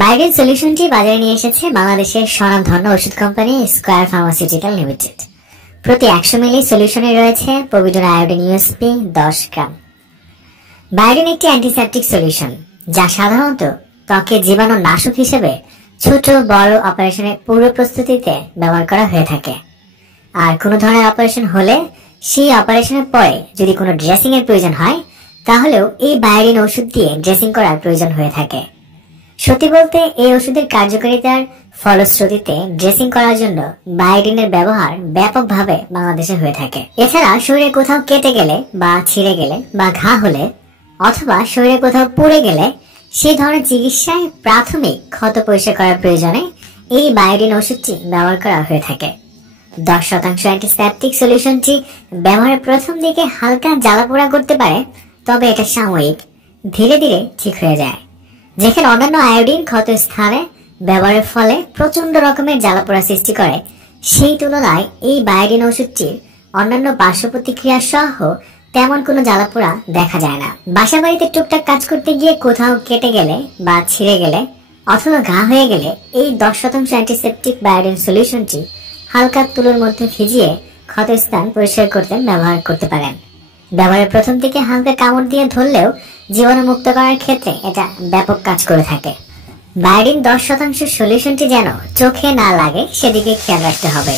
বায়োডিন সলিউশনটি বাজারে নিয়ে এসেছে বাংলাদেশের স্বনামধন্য ওষুধ কোম্পানি স্কয়ার ফার্মাসিউটিক্যাল লিমিটেড। প্রতি 100 মিলি সলিউশনে রয়েছে পভিডোন আয়োডিন ইউএসপি 10 গ্রাম। বায়োডিন একটি অ্যান্টিসেপটিক সলিউশন যা সাধারণত ত্বকের জীবাণু নাশক হিসেবে ছোট বড় অপারেশনের পূর্ব প্রস্তুতিতে ব্যবহার করা হয়ে থাকে। আর কোনো ধরনের অপারেশন হলে সেই অপারেশনের পরে যদি কোনো ড্রেসিং এর প্রয়োজন হয় তাহলেও এই বায়োডিন ওষুধ দিয়ে ড্রেসিং করার প্রয়োজন হয়ে থাকে। সত্যি বলতে এই ওষুধের কার্যকারিতার ফলশ্রুতিতে ড্রেসিং করার জন্য বায়োডিনের ব্যবহার ব্যাপকভাবে বাংলাদেশে হয়ে থাকে। এছাড়া শরীরে কোথাও কেটে গেলে বা ছিঁড়ে গেলে বা ঘা হলে অথবা শরীরে কোথাও পুড়ে গেলে সেই ধরনের চিকিৎসায় প্রাথমিক ক্ষত পরিষ্কার করার প্রয়োজনে এই বায়োডিন ওষুধটি ব্যবহার করা হয়ে থাকে। 10% অ্যান্টিসেপটিক সলিউশনটি ব্যবহারের প্রথম দিকে হালকা জ্বালাপোড়া করতে পারে, তবে এটা সাময়িক, ধীরে ধীরে ঠিক হয়ে যায়। যেখানে অন্যান্য আয়োডিন ক্ষত স্থানে ব্যবহারের ফলে প্রচন্ড রকমের জ্বালাপোড়া সৃষ্টি করে, সেই তুলনায় এই বায়োডিন ওষুধটির অন্যান্য পার্শ্ব প্রতিক্রিয়া সহ তেমন কোনো জ্বালাপোড়া দেখা যায় না। বাসা বাড়িতে টুকটাক কাজ করতে গিয়ে কোথাও কেটে গেলে বা ছিঁড়ে গেলে অথবা ঘা হয়ে গেলে এই 10% অ্যান্টিসেপটিক বায়োডিন সলিউশনটি হালকা তুলোর মধ্যে ভিজিয়ে ক্ষতস্থান পরিষ্কার করতে ব্যবহার করতে পারেন। ব্যবহারের প্রথম দিকে হালকা কামড় দিয়ে ধরলেও জীবাণু মুক্ত করার ক্ষেত্রে এটা ব্যাপক কাজ করে থাকে। বায়োডিন 10% সলিউশনটি যেন চোখে না লাগে সেদিকে খেয়াল রাখতে হবে।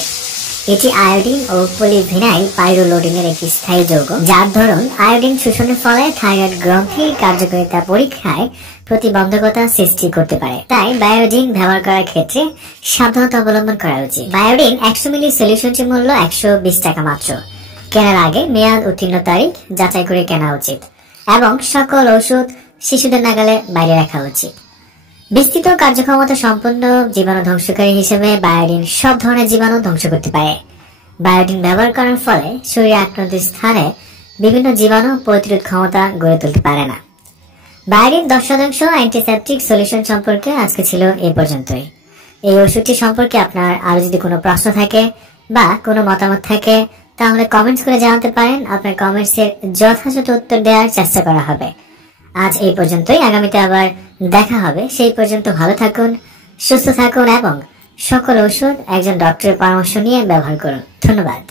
এটি আয়োডিন ও পলিভিনাইল পাইরোলোডিনের একটি স্থায়ী যৌগ, যার ধরন আয়োডিন শোষণের ফলে থাইরয়েড গ্রন্থির কার্যকারিতা পরীক্ষায় প্রতিবন্ধকতা সৃষ্টি করতে পারে। তাই বায়োডিন ব্যবহার করার ক্ষেত্রে সাবধানতা অবলম্বন করা উচিত। বায়োডিন 100 মিলি সলিউশনটির মূল্য 120 টাকা মাত্র। কেনার আগে মেয়াদ উত্তীর্ণ তারিখ যাচাই করে কেনা উচিত এবং সকল ওষুধ শিশুদের নাগালে বাইরে রাখা উচিত। বিস্তৃত কার্যক্ষমতা সম্পন্ন জীবাণু ধ্বংসকারী হিসেবে বায়োডিন সব ধরনের জীবাণু ধ্বংস করতে পারে। বায়োডিন ব্যবহার করার ফলে শরীরে আক্রান্ত স্থানে বিভিন্ন জীবাণু প্রতিরোধ ক্ষমতা গড়ে তুলতে পারে না। বায়োডিন 10% অ্যান্টিসেপটিক সলিউশন সম্পর্কে আজকে ছিল এই পর্যন্তই। এই ওষুধটি সম্পর্কে আপনার আরো যদি কোনো প্রশ্ন থাকে বা কোনো মতামত থাকে তাহলে কমেন্টস করে জানাতে পারেন। আপনার কমেন্টসের যথাযথ উত্তর দেওয়ার চেষ্টা করা হবে। আজ এই পর্যন্তই, আগামীতে আবার দেখা হবে। সেই পর্যন্ত ভালো থাকুন, সুস্থ থাকুন এবং সকল ওষুধ একজন ডক্টরের পরামর্শ নিয়ে ব্যবহার করুন। ধন্যবাদ।